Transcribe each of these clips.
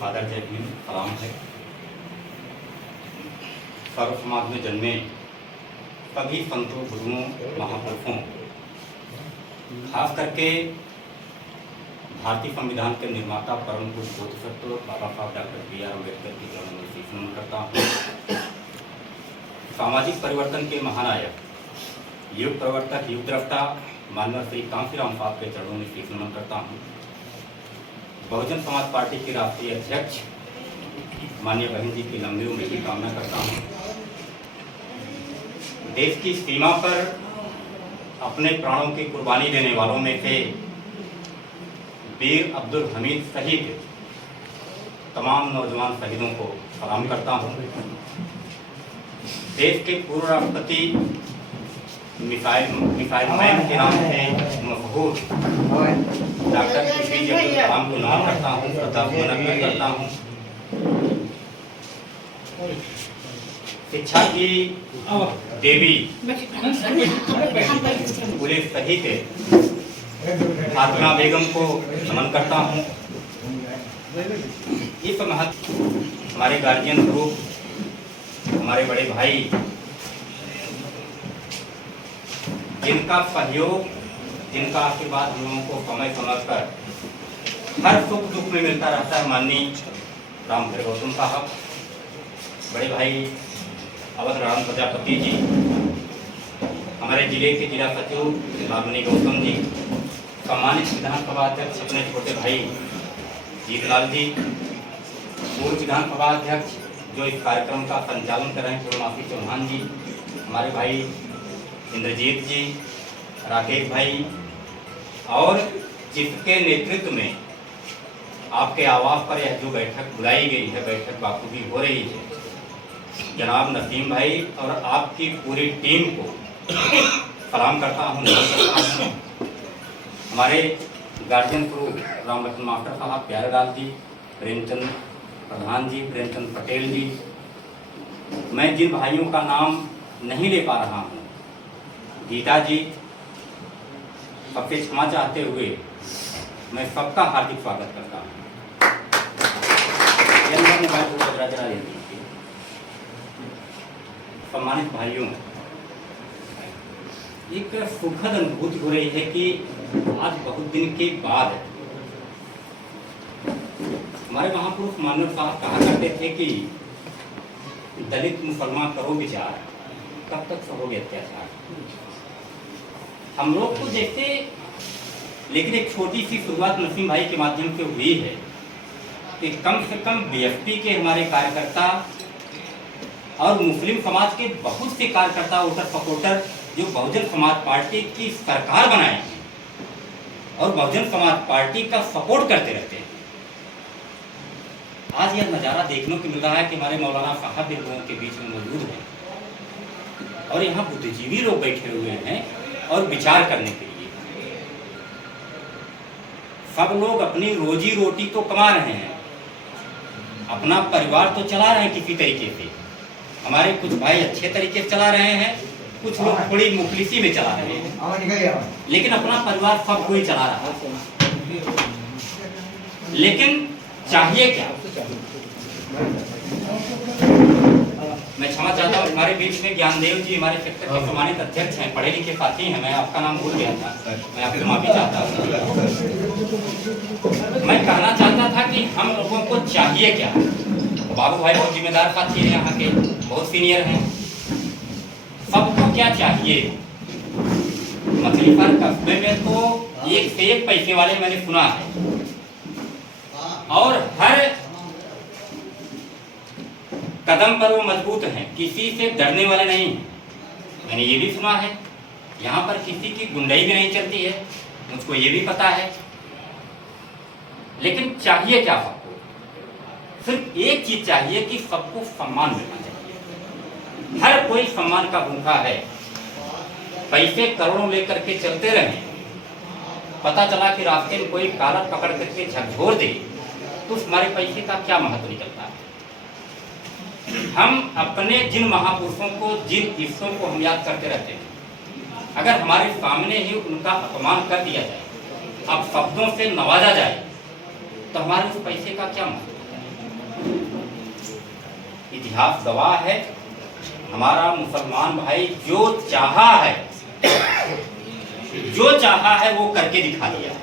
Father जय भीम सलाम है। सर्व समाज में जन्मे सभी संतों, गुरुओं, महापुरुषों, खास करके भारतीय संविधान के निर्माता परम पूज्य बोधिसत्व बाबा साहब डॉक्टर B.R. अम्बेडकर की चरणों में शीश नमन करता हूँ। सामाजिक परिवर्तन के महानायक, युग प्रवर्तक, युग द्रष्टा माननीय श्री कांशीराम साहब के चरणों में शीश नमन करता हूँ। बहुजन समाज पार्टी के राष्ट्रीय अध्यक्ष माननीय बहन जी की लंबी उम्र की कामना करता हूँ। देश की सीमा पर अपने प्राणों की कुर्बानी देने वालों में से वीर अब्दुल हमीद सहित तमाम नौजवान शहीदों को सलाम करता हूँ। देश के पूर्व राष्ट्रपति मिसाइल मैन के नाम से मशहूर डॉक्टर APJ अब्दुल कलाम को नमन करता हूँ, श्रद्धासुमन अर्पित करता हूँ। शिक्षा की देवी पुलिस सहित फातिमा बेगम को नमन करता हूँ। इस महत्व हमारे गार्जियन ग्रुप, हमारे बड़े भाई, जिनका सहयोग, जिनका आशीर्वाद हम लोगों को समय समय पर हर सुख दुख में मिलता रहता है, माननीय राम गौतम साहब, बड़े भाई अवध राम प्रजापति जी, हमारे जिले के जिला सचिव माननीय गौतम जी, सम्मानित विधानसभा अध्यक्ष अपने छोटे भाई जीतलाल जी, पूर्व विधानसभा अध्यक्ष जो इस कार्यक्रम का संचालन कर रहे हैं पूर्णमासी चौहान जी, हमारे भाई इंद्रजीत जी, राकेश भाई, और जिसके नेतृत्व में आपके आवास पर यह जो बैठक बुलाई गई है, बैठक बाखूबी हो रही है, जनाब नसीम भाई और आपकी पूरी टीम को सलाम करता हूँ, नमन करता हूँ। हमारे guardian group Ram Lakhan master साहब, प्यारेलाल जी, प्रेमचंद प्रधान जी, प्रेमचंद पटेल जी, मैं जिन भाइयों का नाम नहीं ले पा रहा हूँ, गीता जी, सबसे क्षमा चाहते हुए मैं सबका हार्दिक स्वागत करता हूँ। सम्मानित भाइयों, एक सुखद अनुभूति हो रही है कि आज बहुत दिन के बाद हमारे महापुरुष मानव साहब कहा करते थे कि दलित मुसलमान करो विचार, कब तक सहोगे अत्याचार। हम लोग को जैसे, लेकिन एक छोटी सी शुरुआत नसीम भाई के माध्यम से हुई है कि कम से कम BSP के हमारे कार्यकर्ता और मुस्लिम समाज के बहुत से कार्यकर्ता, वोटर सपोर्टर जो बहुजन समाज पार्टी की सरकार बनाए हैं और बहुजन समाज पार्टी का सपोर्ट करते रहते हैं। आज यह नज़ारा देखने को मिल रहा है कि हमारे मौलाना साहब भी लोगों के बीच में मौजूद हैं और यहाँ बुद्धिजीवी लोग बैठे हुए हैं और विचार करने के लिए। सब लोग अपनी रोजी रोटी तो कमा रहे हैं, अपना परिवार तो चला रहे हैं किसी तरीके से। हमारे कुछ भाई अच्छे तरीके से चला रहे हैं, कुछ लोग थोड़ी मुफलिसी में चला रहे हैं, लेकिन अपना परिवार सब कोई चला रहा है। लेकिन चाहिए क्या? मैं क्षमा चाहता हूँ, हमारे बीच में ज्ञानदेव जी हमारे सेक्टर के सम्मानित अध्यक्ष हैं, पढ़े लिखे साथी हैं, मैं आपका नाम भूल गया था, मैं आपसे माफी चाहता हूँ। मैं कहना चाहता था कि हम लोगों को चाहिए क्या। बाबू भाई बहुत जिम्मेदार साथी हैं, यहाँ के बहुत सीनियर हैं। सबको क्या चाहिए? मछली पार कस्बे में तो एक से एक पैसे वाले मैंने सुना है और हर कदम पर वो मजबूत हैं, किसी से डरने वाले नहीं हैं। मैंने ये भी सुना है यहाँ पर किसी की गुंडाई भी नहीं चलती है, मुझको ये भी पता है। लेकिन चाहिए क्या सबको? सिर्फ एक चीज चाहिए कि सबको सम्मान मिलना चाहिए। हर कोई सम्मान का भूखा है। पैसे करोड़ों लेकर के चलते रहे, पता चला कि रास्ते में कोई काला पकड़ करके झकझोर दे तो हमारे पैसे का क्या महत्व निकलता है। हम अपने जिन महापुरुषों को, जिन हिस्सों को हम याद करते रहते हैं, अगर हमारे सामने ही उनका अपमान कर दिया जाए, अब शब्दों से नवाजा जाए, तो हमारे उस पैसे का क्या महत्व है। इतिहास गवाह है, हमारा मुसलमान भाई जो चाहा है वो करके दिखा दिया है,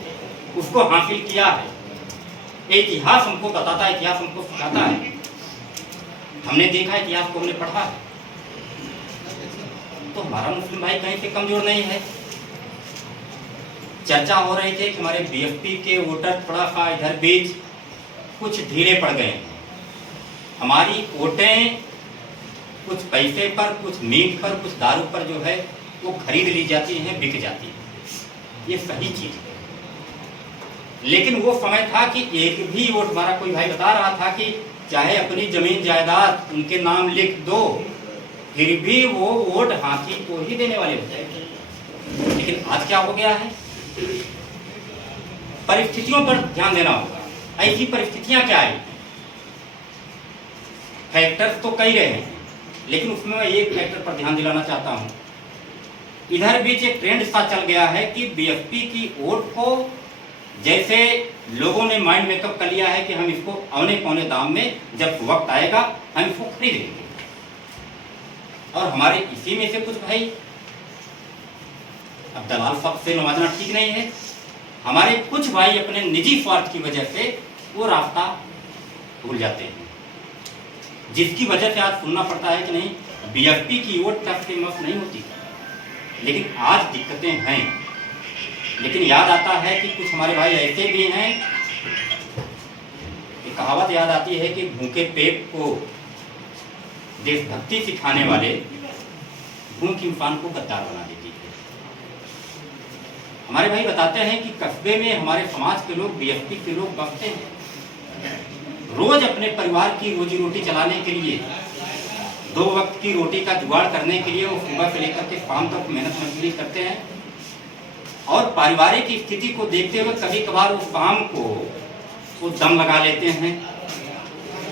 उसको हासिल किया है। इतिहास हमको बताता है, इतिहास हमको सिखाता है, हमने देखा है, इतिहास को हमने पढ़ा है। तो हमारा मुस्लिम भाई कहीं से कमजोर नहीं है। चर्चा हो रही थी कि हमारे बीएसपी के वोटर थोड़ा सा इधर बीच कुछ ढीले पड़ गए हैं, हमारी वोटें कुछ पैसे पर, कुछ मीट पर, कुछ दारू पर जो है वो खरीद ली जाती हैं, बिक जाती है। ये सही चीज है, लेकिन वो समय था कि एक भी वोट, हमारा कोई भाई बता रहा था कि चाहे अपनी जमीन जायदाद उनके नाम लिख दो, फिर भी वो वोट हाथी को ही देने वाले होते हैं। लेकिन आज क्या हो गया है, परिस्थितियों पर ध्यान देना होगा। ऐसी परिस्थितियां क्या आई, फैक्टर्स तो कई रहे हैं, लेकिन उसमें मैं एक फैक्टर पर ध्यान दिलाना चाहता हूं। इधर बीच एक ट्रेंड सा चल गया है कि बीएसपी की वोट को जैसे लोगों ने माइंड मेकअप कर लिया है कि हम इसको औने पौने दाम में जब वक्त आएगा हम इसको खरीद लेंगे। और हमारे इसी में से कुछ भाई, अब दलाल सब से नवाजना ठीक नहीं है, हमारे कुछ भाई अपने निजी स्वार्थ की वजह से वो रास्ता भूल जाते हैं, जिसकी वजह से आज सुनना पड़ता है कि नहीं बीएसपी की वोट टैक्स मस्त नहीं होती। लेकिन आज दिक्कतें हैं, लेकिन याद आता है कि कुछ हमारे भाई ऐसे भी हैं, एक कहावत याद आती है कि भूखे पेट को देशभक्ति सिखाने वाले भूख इंसान को गद्दार बना देती है। हमारे भाई बताते हैं कि कस्बे में हमारे समाज के लोग, बीएसपी के लोग बसते हैं, रोज अपने परिवार की रोजी रोटी चलाने के लिए, 2 वक्त की रोटी का जुगाड़ करने के लिए वो सुबह से लेकर के शाम तक मेहनत मजदूरी करते हैं। और पारिवारिक स्थिति को देखते हुए कभी कभार उस काम को वो दम लगा लेते हैं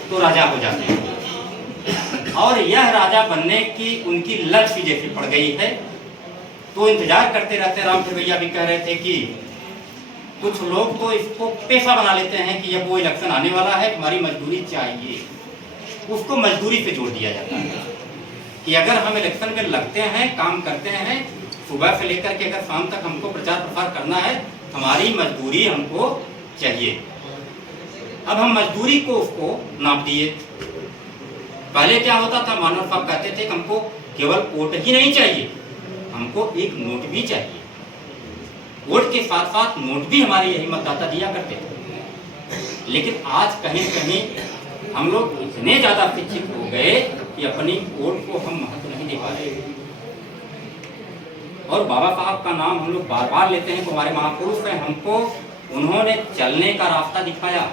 तो राजा हो जाते हैं। और यह राजा बनने की उनकी लत सी जैसी पड़ गई है, तो इंतजार करते रहते। रामपुर भैया भी कह रहे थे कि कुछ लोग तो इसको पेशा बना लेते हैं कि जब वो इलेक्शन आने वाला है हमारी मजदूरी चाहिए, उसको मजदूरी पे जोड़ दिया जाता है कि अगर हम इलेक्शन में लगते हैं, काम करते हैं, सुबह से लेकर के अगर शाम तक हमको प्रचार प्रसार करना है, हमारी मजदूरी हमको चाहिए। अब हम मजदूरी को उसको नाप दिए। पहले क्या होता था, मानव साहब कहते थे कि हमको केवल वोट ही नहीं चाहिए, हमको एक नोट भी चाहिए। वोट के साथ साथ नोट भी हमारे यही मतदाता दिया करते थे। लेकिन आज कहीं कहीं हम लोग इतने ज्यादा शिक्षित हो गए कि अपनी वोट को हम महत्व नहीं दे पा रहे। और बाबा साहब का नाम हम लोग बार बार लेते हैं, तो हमारे महापुरुष हैं, हमको उन्होंने चलने का रास्ता दिखाया,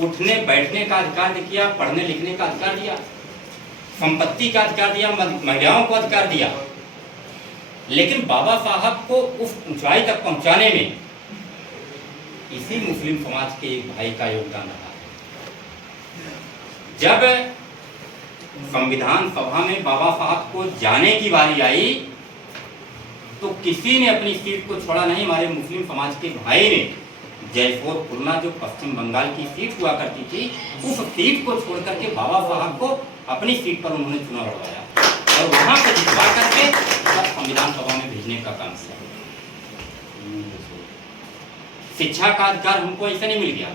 उठने बैठने का अधिकार दिया, पढ़ने लिखने का अधिकार दिया, संपत्ति का अधिकार दिया, महिलाओं को अधिकार दिया। लेकिन बाबा साहब को उस ऊंचाई तक पहुंचाने में इसी मुस्लिम समाज के एक भाई का योगदान रहा। जब संविधान सभा में बाबा साहब को जाने की बारी आई तो किसी ने अपनी सीट को छोड़ा नहीं। हमारे मुस्लिम समाज के भाई ने जयपुर खुलना, जो पश्चिम बंगाल की सीट हुआ करती थी, उस सीट को छोड़ करके बाबा साहब को अपनी सीट पर उन्होंने चुनाव लड़वाया और वहां से जितवा करके संविधान सभा में भेजने का काम किया। शिक्षा का अधिकार हमको ऐसे नहीं मिल गया।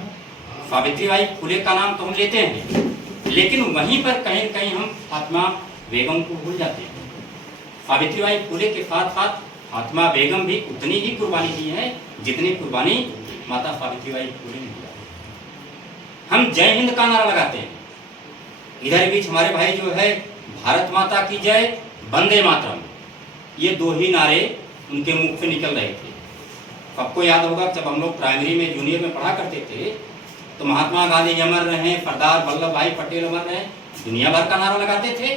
सावित्रीबाई फुले का नाम तो हम लेते हैं, लेकिन वहीं पर कहीं कहीं हम फातिमा बेगम को भूल जाते हैं। सावित्रीबाई फुले के साथ साथ फातिमा बेगम भी उतनी ही कुर्बानी दी है जितनी कुर्बानी माता सावित्रीबाई फुले ने दिया। हम जय हिंद का नारा लगाते हैं, इधर बीच हमारे भाई जो है भारत माता की जय, वंदे मातरम, ये 2 ही नारे उनके मुख से निकल रहे थे। सबको याद होगा जब हम लोग प्राइमरी में, जूनियर में पढ़ा करते थे तो महात्मा गांधी अमर रहे, सरदार वल्लभ भाई पटेल अमर रहे, दुनिया भर का नारा लगाते थे।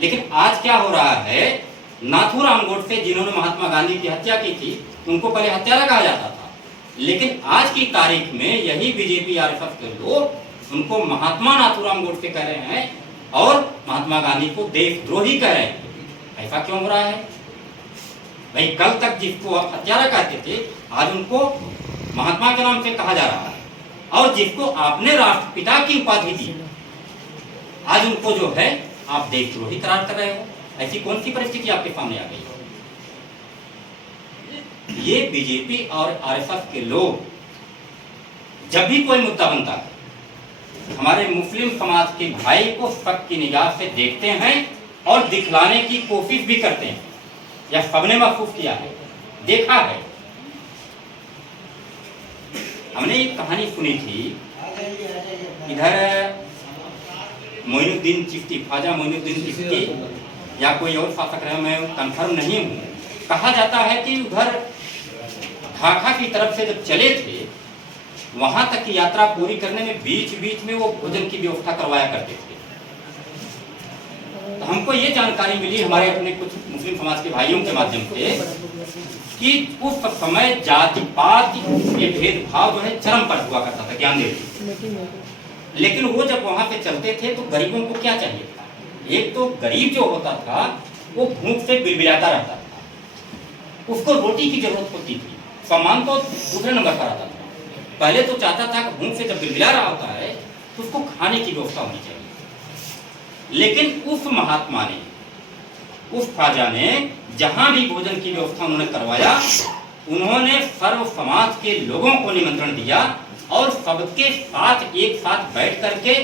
लेकिन आज क्या हो रहा है, नाथूराम गोडसे जिन्होंने महात्मा गांधी की हत्या की थी उनको पहले हत्यारा कहा जाता था, लेकिन आज की तारीख में यही बीजेपी आरएसएस के लोग उनको महात्मा नाथूराम गोडसे कह रहे हैं और महात्मा गांधी को देशद्रोही कह रहे हैं। ऐसा क्यों हो रहा है भाई? कल तक जिसको आप हत्यारा कहते थे आज उनको महात्मा के नाम से कहा जा रहा है, और जिसको आपने राष्ट्रपिता की उपाधि दी आज उनको जो है आप देशद्रोही करार कर रहे हो। ऐसी कौन सी परिस्थिति आपके सामने आ गई? ये बीजेपी और आरएसएस के लोग जब भी कोई मुद्दा बनता है, हमारे मुस्लिम समाज के भाई को शक की निगाह से देखते हैं और दिखलाने की कोशिश भी करते हैं। यह सबने महसूस किया है, देखा है। हमने एक कहानी सुनी थी, इधर मोइनुद्दीन चिश्ती, ख्वाजा मोइनुद्दीन चिश्ती या कोई और शासक रहे, मैं कंफर्म नहीं हूँ। कहा जाता है कि उधर ढाका की तरफ से जब चले थे, वहां तक की यात्रा पूरी करने में बीच बीच में वो भोजन की व्यवस्था करवाया करते थे। तो हमको ये जानकारी मिली हमारे अपने कुछ मुस्लिम समाज के भाइयों के माध्यम से कि उस समय जाति पात के भेदभाव जो है चरम पर हुआ करता था, ज्ञान देव। लेकिन वो जब वहां पे चलते थे तो गरीबों को क्या चाहिए था? एक तो गरीब जो होता था वो भूख से बिलबिलाता रहता था, उसको रोटी की जरूरत होती थी, सामान तो दूसरे नंबर पर आता था। पहले तो चाहता था कि भूख से जब बिलबिला रहा होता है तो उसको खाने की व्यवस्था होनी चाहिए। लेकिन उस महात्मा ने, उस ख्वाजा ने जहां भी भोजन की व्यवस्था उन्होंने करवाया, उन्होंने सर्व समाज के लोगों को निमंत्रण दिया और सबके साथ एक साथ बैठ करके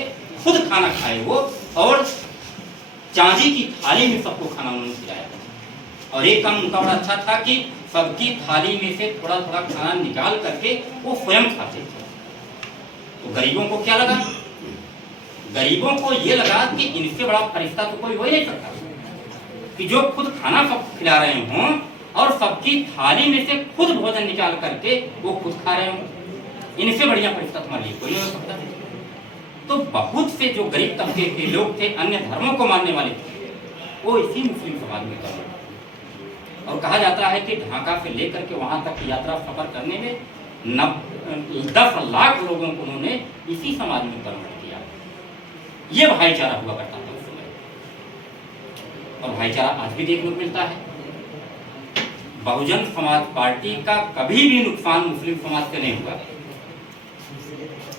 खुद खाना खाए वो, और चांदी की थाली में सबको खाना उन्होंने खिलाया। और एक काम उनका बड़ा अच्छा था कि सबकी थाली में से थोड़ा थोड़ा खाना निकाल करके वो स्वयं खाते थे। तो गरीबों को क्या लगा? गरीबों को ये लगा कि इनसे बड़ा फरिश्ता तो कोई हो ही नहीं सकता कि जो खुद खाना सब खिला रहे हों और सबकी थाली में से खुद भोजन निकाल करके वो खुद खा रहे हों। इनसे बढ़िया फरिश्ता तुम्हारे लिए कोई नहीं हो सकता। तो बहुत से जो गरीब तबके के लोग थे, अन्य धर्मों को मानने वाले थे, वो इसी मुस्लिम समाज में कन्वर्ट। और कहा जाता है कि ढाका से लेकर के वहां तक की यात्रा सफर करने में 10 लाख लोगों को उन्होंने इसी समाज में कन्वर्ट किया। ये भाईचारा हुआ करता था उस समय, और भाईचारा आज भी देखने को मिलता है। बहुजन समाज पार्टी का कभी भी नुकसान मुस्लिम समाज से नहीं हुआ।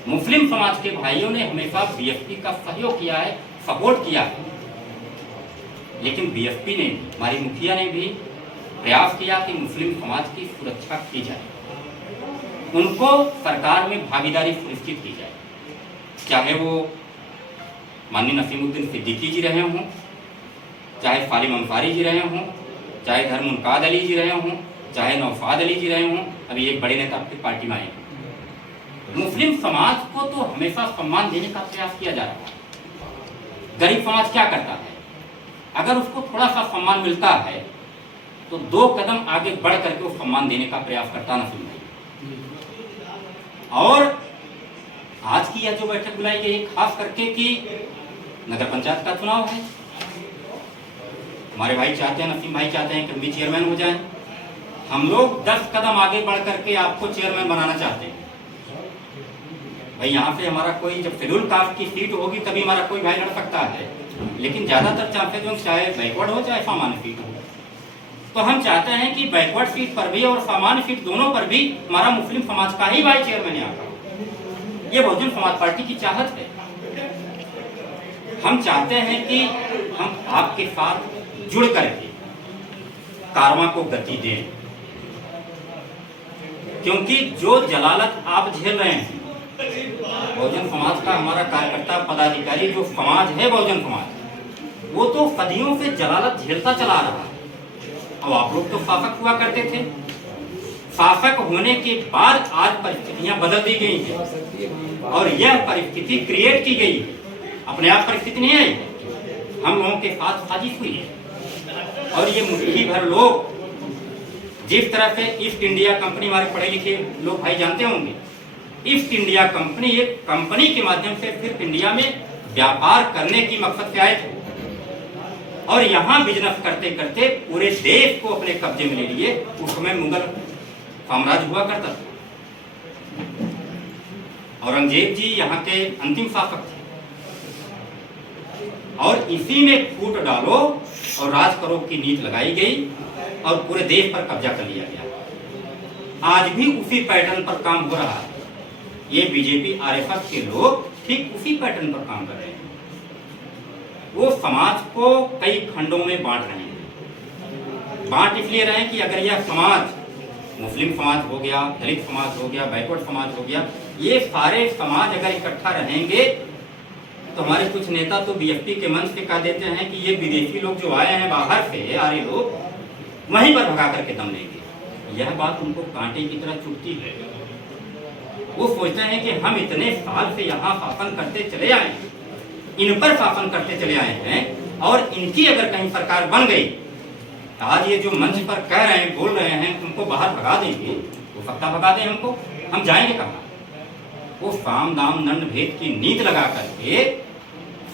मुस्लिम समाज के भाइयों ने हमेशा बीएसपी का सहयोग किया है, सपोर्ट किया है। लेकिन बीएसपी ने, हमारी मुखिया ने भी प्रयास किया कि मुस्लिम समाज की सुरक्षा की जाए, उनको सरकार में भागीदारी सुनिश्चित की जाए। चाहे वो माननीय नसीमुद्दीन सिद्दीकी जी रहे हों, चाहे सालिम अंसारी जी रहे हों, चाहे धर्मुनकाद अली जी रहे हों, चाहे नौफाद अली जी रहे हों, अभी एक बड़े नेता आपकी पार्टी में आए। मुस्लिम समाज को तो हमेशा सम्मान देने का प्रयास किया जा रहा है। गरीब समाज क्या करता है? अगर उसको थोड़ा सा सम्मान मिलता है तो 2 कदम आगे बढ़ करके वो सम्मान देने का प्रयास करता ना सुन। और आज की यह जो बैठक बुलाई गई, खास करके कि नगर पंचायत का चुनाव है, हमारे भाई चाहते हैं, नसीम भाई चाहते हैं कि हम भी चेयरमैन हो जाएं। हम लोग 10 कदम आगे बढ़ करके आपको चेयरमैन बनाना चाहते हैं। भाई यहाँ से हमारा कोई, जब शेड्यूल कास्ट की सीट होगी तभी हमारा कोई भाई लड़ सकता है, लेकिन ज्यादातर चांसेस जो चाहे बैकवर्ड हो चाहे सामान्य सीट हो। तो हम चाहते हैं कि बैकवर्ड सीट पर भी और सामान्य सीट दोनों पर भी हमारा मुस्लिम समाज का ही भाई चेयरमैन यहाँ का। ये बहुजन समाज पार्टी की चाहत है। हम चाहते हैं कि हम आपके साथ जुड़ करके कारवां को गति दें, क्योंकि जो जलालत आप झेल रहे हैं, बहुजन समाज का हमारा कार्यकर्ता पदाधिकारी जो समाज है बहुजन समाज, वो तो सदियों से जलालत झेलता चला रहा है। अब आप लोग तो शासक हुआ करते थे, शासक होने के बाद आज परिस्थितियां बदल दी गई हैं और यह परिस्थिति क्रिएट की गई है, अपने आप परिस्थिति नहीं आई, हम लोगों के साथ साजिश हुई है। और ये मुट्ठी भर लोग, जिस तरह से ईस्ट इंडिया कंपनी, हमारे पढ़े लिखे लोग भाई जानते होंगे, ईस्ट इंडिया कंपनी एक कंपनी के माध्यम से सिर्फ इंडिया में व्यापार करने की मकसद से आए थे और यहाँ बिजनेस करते करते पूरे देश को अपने कब्जे में ले लिए। उस समय मुगल साम्राज्य हुआ करता था, औरंगजेब जी यहाँ के अंतिम शासक थे और इसी में फूट डालो और राज करो की नीति लगाई गई और पूरे देश पर कब्जा कर लिया गया। आज भी उसी पैटर्न पर काम हो रहा है। ये बीजेपी आरएसएस के लोग ठीक उसी पैटर्न पर काम कर रहे हैं। वो समाज को कई खंडों में बांट रहे हैं। बांट इसलिए रहे हैं कि अगर यह समाज, मुस्लिम समाज हो गया, दलित समाज हो गया, बैकवर्ड समाज हो गया, ये सारे समाज अगर इकट्ठा रहेंगे तो हमारे कुछ नेता तो बीएसपी के मंच पे कह देते हैं कि ये विदेशी लोग जो आए हैं बाहर से, आ रहे लोग वहीं पर भगा करके दम लेंगे। यह बात उनको कांटे की तरह चुभती है। वो सोचते हैं कि हम इतने साल से यहाँ शासन करते चले आए, इन पर शासन करते चले आए हैं, और इनकी अगर कहीं सरकार बन गई, आज ये जो मंच पर कह रहे हैं, बोल रहे हैं, उनको बाहर भगा देंगे, वो सत्ता भगा दें हमको, हम जाएंगे कहाँ? वो साम दाम दंड भेद की नीति लगा करके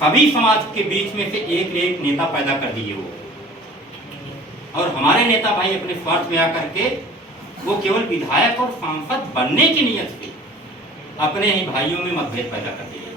सभी समाज के बीच में से एक नेता पैदा कर दिए वो, और हमारे नेता भाई अपने स्वार्थ में आकर के वो केवल विधायक और सांसद बनने की नियत से अपने ही भाइयों में मतभेद पैदा कर दिए।